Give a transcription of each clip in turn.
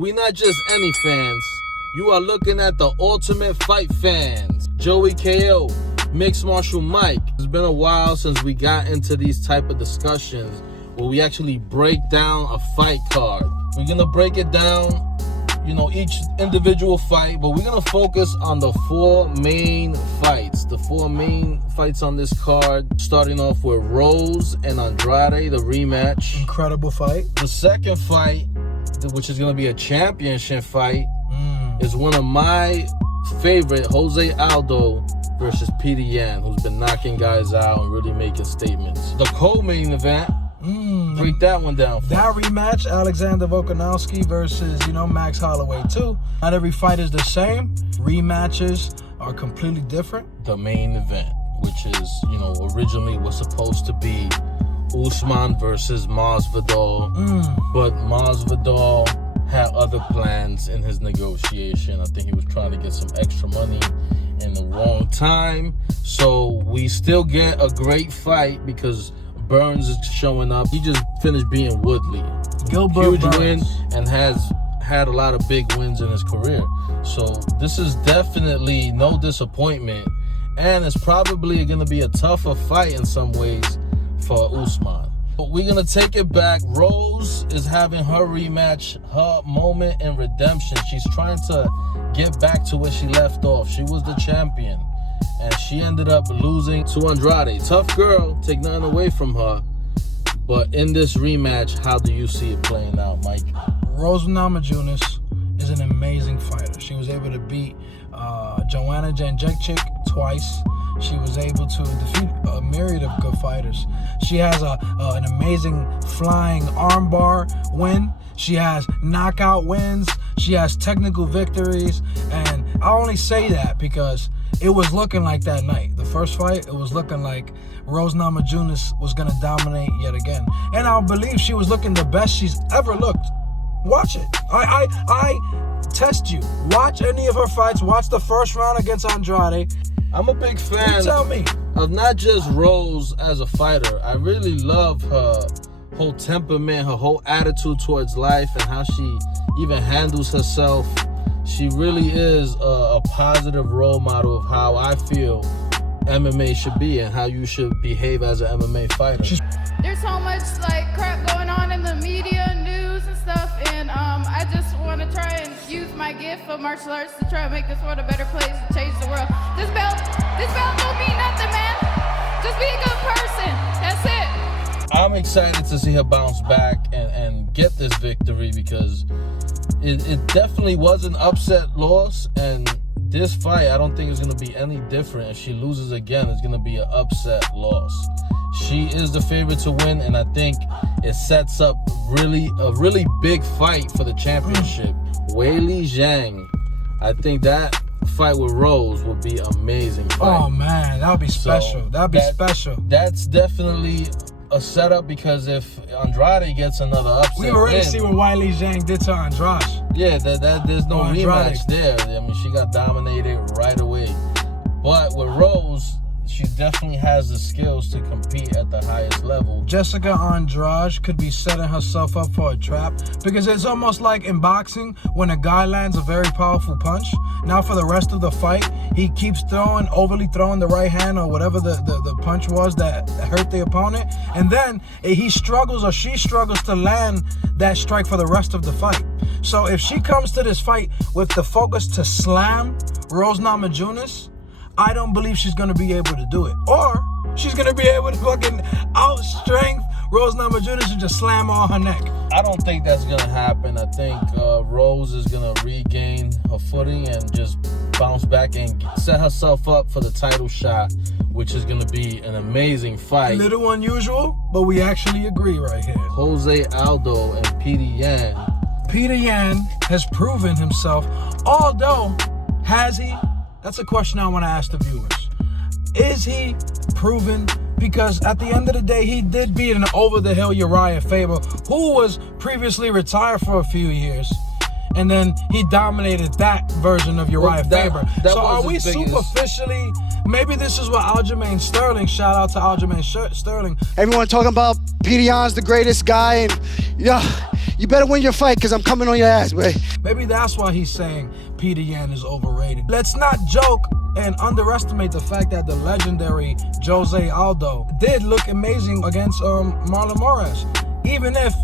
We not just any fans. You are looking at the ultimate fight fans. Joey KO, Mixed Martial Mike. It's been a while since we got into these type of discussions where we actually break down a fight card. We're gonna break it down, each individual fight, but we're gonna focus on the four main fights. The four main fights on this card, starting off with Rose and Andrade, the rematch. Incredible fight. The second fight, which is going to be a championship fight, is one of my favorite, Jose Aldo versus Peter Yan, who's been knocking guys out and really making statements. The co-main event, break that one down. That rematch, Alexander Volkanovski versus, Max Holloway too. Not every fight is the same. Rematches are completely different. The main event, which is, originally was supposed to be Usman versus Masvidal, but Masvidal had other plans in his negotiation. I think he was trying to get some extra money in the wrong time. So we still get a great fight because Burns is showing up. He just finished being Woodley. Gilbert Huge Burns. win and has had a lot of big wins in his career. So this is definitely no disappointment. And it's probably going to be a tougher fight in some ways for Usman. But we're going to take it back. Rose is having her rematch, her moment in redemption. She's trying to get back to where she left off. She was the champion, and she ended up losing to Andrade. Tough girl, take nothing away from her. But in this rematch, how do you see it playing out, Mike? Rose Namajunas is an amazing fighter. She was able to beat Joanna Jędrzejczyk twice. She was able to defeat a myriad of good fighters. She has an amazing flying armbar win. She has knockout wins. She has technical victories. And I only say that because it was looking like that night. The first fight, it was looking like Rose Namajunas was going to dominate yet again. And I believe she was looking the best she's ever looked. Watch it. I test you. Watch any of her fights. Watch the first round against Andrade. I'm a big fan of not just Rose as a fighter. I really love her whole temperament, her whole attitude towards life, and how she even handles herself. She really is a positive role model of how I feel MMA should be and how you should behave as an MMA fighter. There's so much crap going on in the media, news and stuff, and I just want to try and use my gift of martial arts to try and make this world a better place and change the world. This belt don't mean nothing, man. Just be a good person. That's it. I'm excited to see her bounce back and get this victory because it definitely was an upset loss, and this fight I don't think is going to be any different. If she loses again, it's going to be an upset loss. She is the favorite to win, and I think it sets up a really big fight for the championship. Weili Zhang, I think that fight with Rose would be amazing fight. Oh man, that would be special. Special. That's definitely a setup because if Andrade gets another upset, we already see what Weili Zhang did to Andrade. Yeah, there's no rematch there. I mean, she got dominated right away. But with Rose, she definitely has the skills to compete at the highest level. Jessica Andrade could be setting herself up for a trap because it's almost like in boxing when a guy lands a very powerful punch. Now for the rest of the fight, he keeps overly throwing the right hand or whatever the punch was that hurt the opponent. And then he struggles or she struggles to land that strike for the rest of the fight. So if she comes to this fight with the focus to slam Rose Namajunas, I don't believe she's going to be able to do it. Or she's going to be able to fucking out-strength Rose Namajunas and just slam her on her neck. I don't think that's going to happen. I think Rose is going to regain her footing and just bounce back and set herself up for the title shot, which is going to be an amazing fight. A little unusual, but we actually agree right here. Jose Aldo and Peter Yan. Peter Yan has proven himself, although, has he? That's a question I want to ask the viewers. Is he proven? Because at the end of the day, he did beat an over-the-hill Uriah Faber, who was previously retired for a few years. And then he dominated that version of Uriah Faber. So are we superficially... Maybe this is what Aljamain Sterling, shout out to Aljamain Sterling. Everyone talking about Peter Yan's the greatest guy, and You better win your fight because I'm coming on your ass, boy. Maybe that's why he's saying Peter Yan is overrated. Let's not joke and underestimate the fact that the legendary Jose Aldo did look amazing against Marlon Moraes. Even if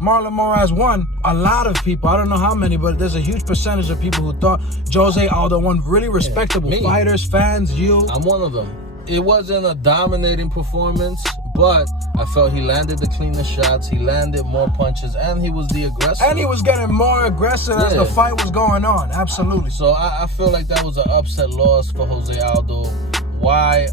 Marlon Moraes won, a lot of people, I don't know how many, but there's a huge percentage of people who thought Jose Aldo won. Really respectable fighters, fans, you. I'm one of them. It wasn't a dominating performance, but I felt he landed the cleaner shots, he landed more punches, and he was the aggressor. And he was getting more aggressive as the fight was going on, absolutely. So I feel like that was an upset loss for Jose Aldo. Why?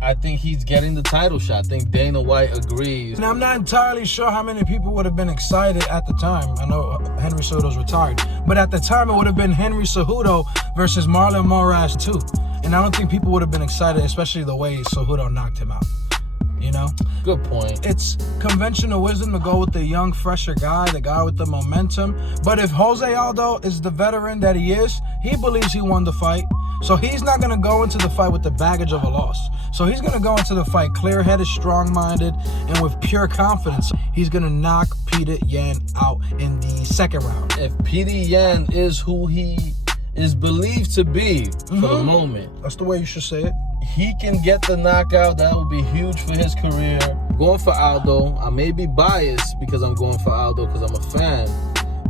I think he's getting the title shot. I think Dana White agrees. And I'm not entirely sure how many people would have been excited at the time. I know Henry Cejudo's retired, but at the time it would have been Henry Cejudo versus Marlon Moraes too. And I don't think people would have been excited, especially the way Cejudo knocked him out. You know? Good point. It's conventional wisdom to go with the young, fresher guy, the guy with the momentum. But if Jose Aldo is the veteran that he is, he believes he won the fight. So he's not going to go into the fight with the baggage of a loss. So he's going to go into the fight clear-headed, strong-minded, and with pure confidence. He's going to knock Peter Yan out in the second round. If Peter Yan is who he is believed to be for the moment, that's the way you should say it. He can get the knockout. That would be huge for his career. Going for Aldo. I may be biased because I'm going for Aldo because I'm a fan.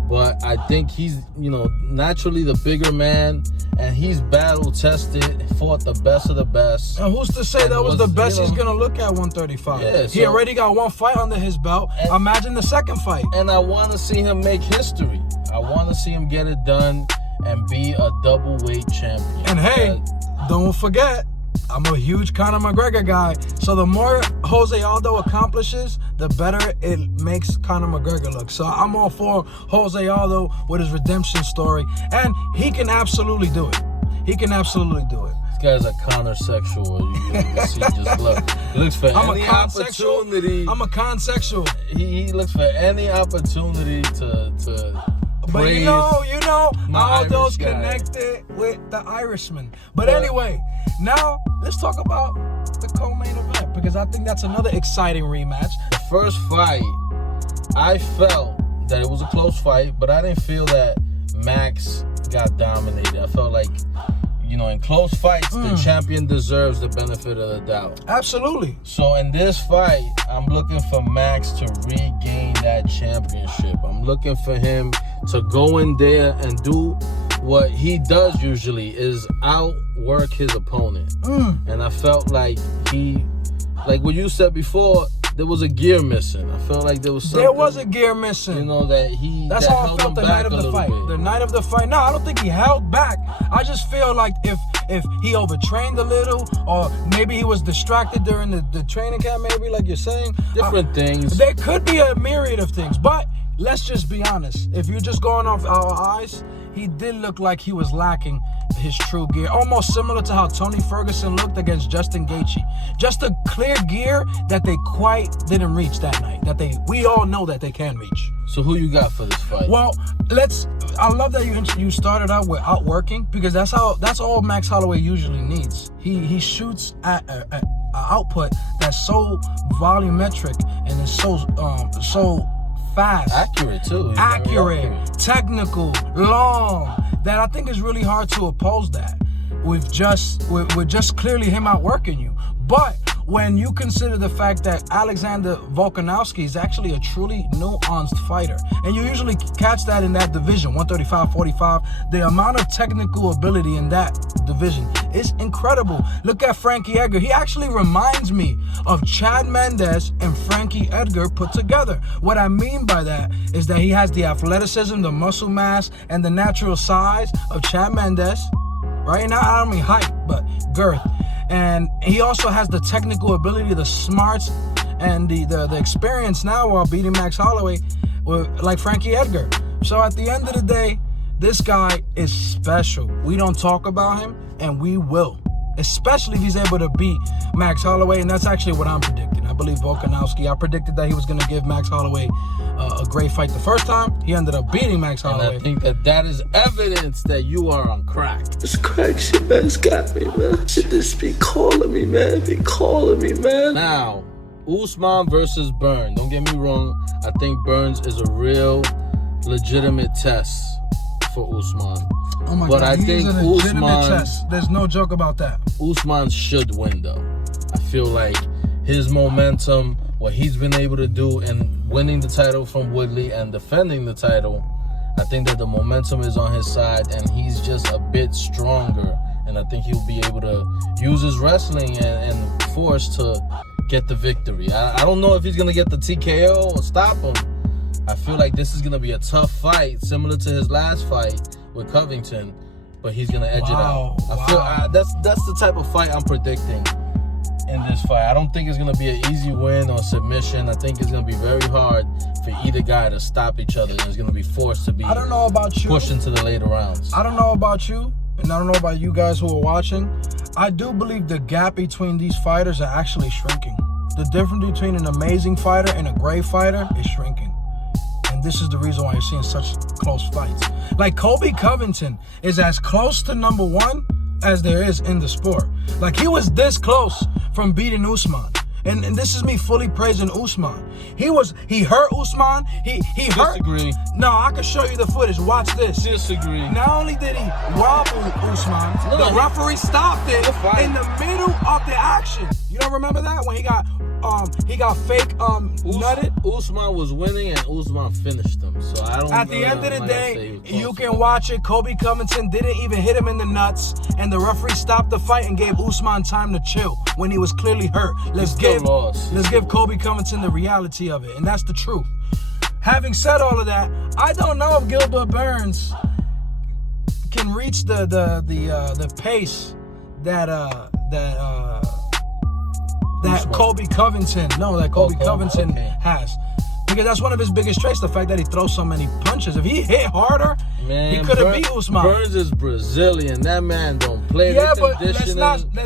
But I think he's, naturally the bigger man. And he's battle-tested, fought the best of the best. And who's to say that was the best he's going to look at 135? Yeah, he already got one fight under his belt. Imagine the second fight. And I want to see him make history. I want to see him get it done and be a double-weight champion. And hey, don't forget, I'm a huge Conor McGregor guy. So the more Jose Aldo accomplishes, the better it makes Conor McGregor look. So I'm all for Jose Aldo with his redemption story. And he can absolutely do it. He can absolutely do it. This guy's a Conor sexual. You see, he looks for any opportunity. I'm a consexual. He looks for any opportunity to But praise you know, Aldo's Irish guy. Connected with the Irishman. But anyway, now let's talk about the co-main event, because I think that's another exciting rematch. The first fight, I felt that it was a close fight, but I didn't feel that Max got dominated. I felt like, in close fights, the champion deserves the benefit of the doubt. Absolutely. So in this fight, I'm looking for Max to regain that championship. I'm looking for him to go in there and do what he does usually, is outwork his opponent. And I felt like like what you said before, there was a gear missing. I felt like there was something. There was a gear missing. That's how I felt the night of the fight. The night of the fight. No, I don't think he held back. I just feel like if he overtrained a little, or maybe he was distracted during the training camp, maybe like you're saying. Different things. There could be a myriad of things, but let's just be honest. If you're just going off our eyes, he did look like he was lacking his true gear. Almost similar to how Tony Ferguson looked against Justin Gaethje. Just a clear gear that they quite didn't reach that night. We all know that they can reach. So who you got for this fight? Well, I love that you started out with outworking, because that's all Max Holloway usually needs. He shoots at an output that's so volumetric and is so fast, accurate too. Accurate, technical, long, that I think is really hard to oppose that with just clearly him outworking you. But when you consider the fact that Alexander Volkanovski is actually a truly nuanced fighter, and you usually catch that in that division, 135-45, the amount of technical ability in that division is incredible. Look at Frankie Edgar. He actually reminds me of Chad Mendes and Frankie Edgar put together. What I mean by that is that he has the athleticism, the muscle mass, and the natural size of Chad Mendes. Right now, I don't mean height, but girth. And he also has the technical ability, the smarts, and the experience now while beating Max Holloway like Frankie Edgar. So at the end of the day, this guy is special. We don't talk about him, and we will. Especially if he's able to beat Max Holloway, and that's actually what I'm predicting. I believe Volkanovski, I predicted that he was going to give Max Holloway a great fight the first time. He ended up beating Max Holloway. And I think that is evidence that you are on crack. This crack shit, man, it's got me, man. Shit just be calling me, man. Be calling me, man. Now, Usman versus Burn. Don't get me wrong. I think Burns is a real legitimate test for Usman. Oh my But God, I he's think a legitimate Usman- test. There's no joke about that. Usman should win though. I feel like his momentum, what he's been able to do in winning the title from Woodley and defending the title, I think that the momentum is on his side and he's just a bit stronger. And I think he'll be able to use his wrestling and force to get the victory. I don't know if he's going to get the TKO or stop him. I feel like this is going to be a tough fight, similar to his last fight with Covington, but he's going to edge it out. I feel that's the type of fight I'm predicting in this fight. I don't think it's going to be an easy win or submission. I think it's going to be very hard for either guy to stop each other, and it's going to be forced to be I don't know about you. pushed into the later rounds. I don't know about you, and I don't know about you guys who are watching. I do believe the gap between these fighters are actually shrinking. The difference between an amazing fighter and a great fighter is shrinking. And this is the reason why you're seeing such close fights. Like Colby Covington is as close to number one as there is in the sport. Like he was this close from beating Usman. And this is me fully praising Usman. He hurt Usman. He hurt. Disagree. No, I can show you the footage. Watch this. Disagree. Not only did he wobble Usman, the referee stopped it in the middle of the action. You don't remember that when he got fake nutted? Usman was winning and Usman finished him. So I don't. At the end of the day, you can watch it. Colby Covington didn't even hit him in the nuts, and the referee stopped the fight and gave Usman time to chill when he was clearly hurt. Let's give Colby Covington the reality of it, and that's the truth. Having said all of that, I don't know if Gilbert Burns can reach the pace that Colby Covington has. Because that's one of his biggest traits, the fact that he throws so many punches. If he hit harder, he could have beat Usman. Burns is Brazilian. That man don't play. Yeah, but let's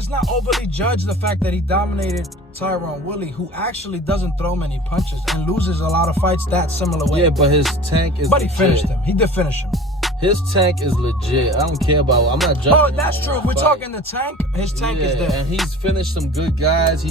not overly judge the fact that he dominated Tyron Woodley, who actually doesn't throw many punches and loses a lot of fights that similar way. Yeah, but his tank is But he legit. finished him. He did finish him. His tank is legit. I don't care about. I'm not judging. Oh, that's true. If we're talking the tank, his tank is there. And he's finished some good guys.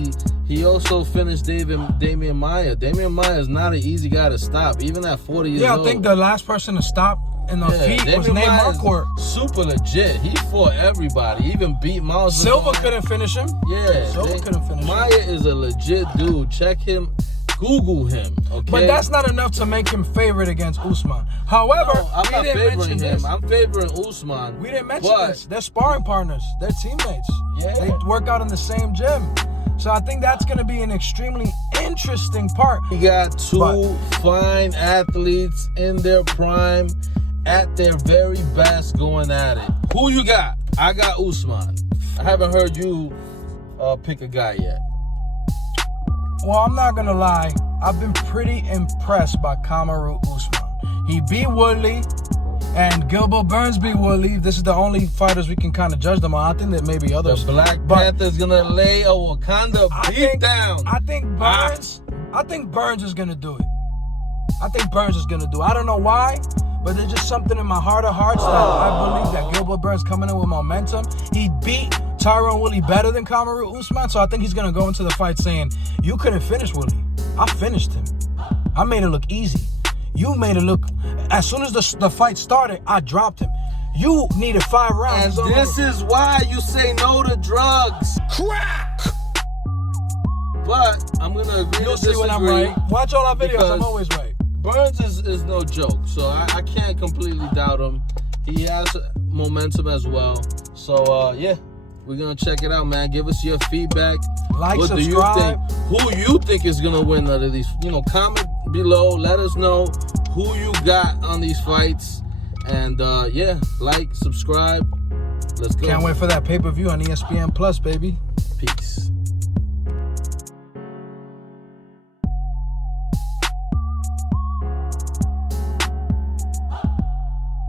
He also finished Damian Maia. Damian Maia is not an easy guy to stop, even at 40 years old. Yeah, I think the last person to stop in the feet was Nate Marquardt. Super legit. He fought everybody. He even beat Miles. Silva couldn't finish him. Yeah, Silva couldn't finish him. Maia is a legit dude. Check him. Google him, okay? But that's not enough to make him favorite against Usman. However, no, I'm not favoring him. This. I'm favoring Usman. We didn't mention this. They're sparring partners. They're teammates. Yeah. They work out in the same gym. So I think that's going to be an extremely interesting part. We got two fine athletes in their prime, at their very best, going at it. Who you got? I got Usman. I haven't heard you pick a guy yet. Well, I'm not going to lie. I've been pretty impressed by Kamaru Usman. He beat Woodley, and Gilbert Burns beat Woodley. This is the only fighters we can kind of judge them on. I think there may be others. The Black Panther's going to lay a Wakanda beat down. I think Burns is going to do it. I think Burns is going to do it. I don't know why, but there's just something in my heart of hearts that I believe that Gilbert Burns coming in with momentum. He beat Tyron Woodley better than Kamaru Usman, so I think he's going to go into the fight saying, you couldn't finish Woodley. I finished him. I made it look easy. You made it look, as soon as the fight started, I dropped him. You needed 5 rounds. And this is why you say no to drugs. Crack! But I'm going to agree You'll to see disagree. when I'm right. Watch all our videos. I'm always right. Burns is no joke, so I can't completely doubt him. He has momentum as well. So, yeah, we're going to check it out, man. Give us your feedback. Like, what subscribe. Do you think? Who you think is going to win out of these? Comment below. Let us know who you got on these fights. And, yeah, like, subscribe. Let's go. Can't wait for that pay-per-view on ESPN Plus, baby. Peace.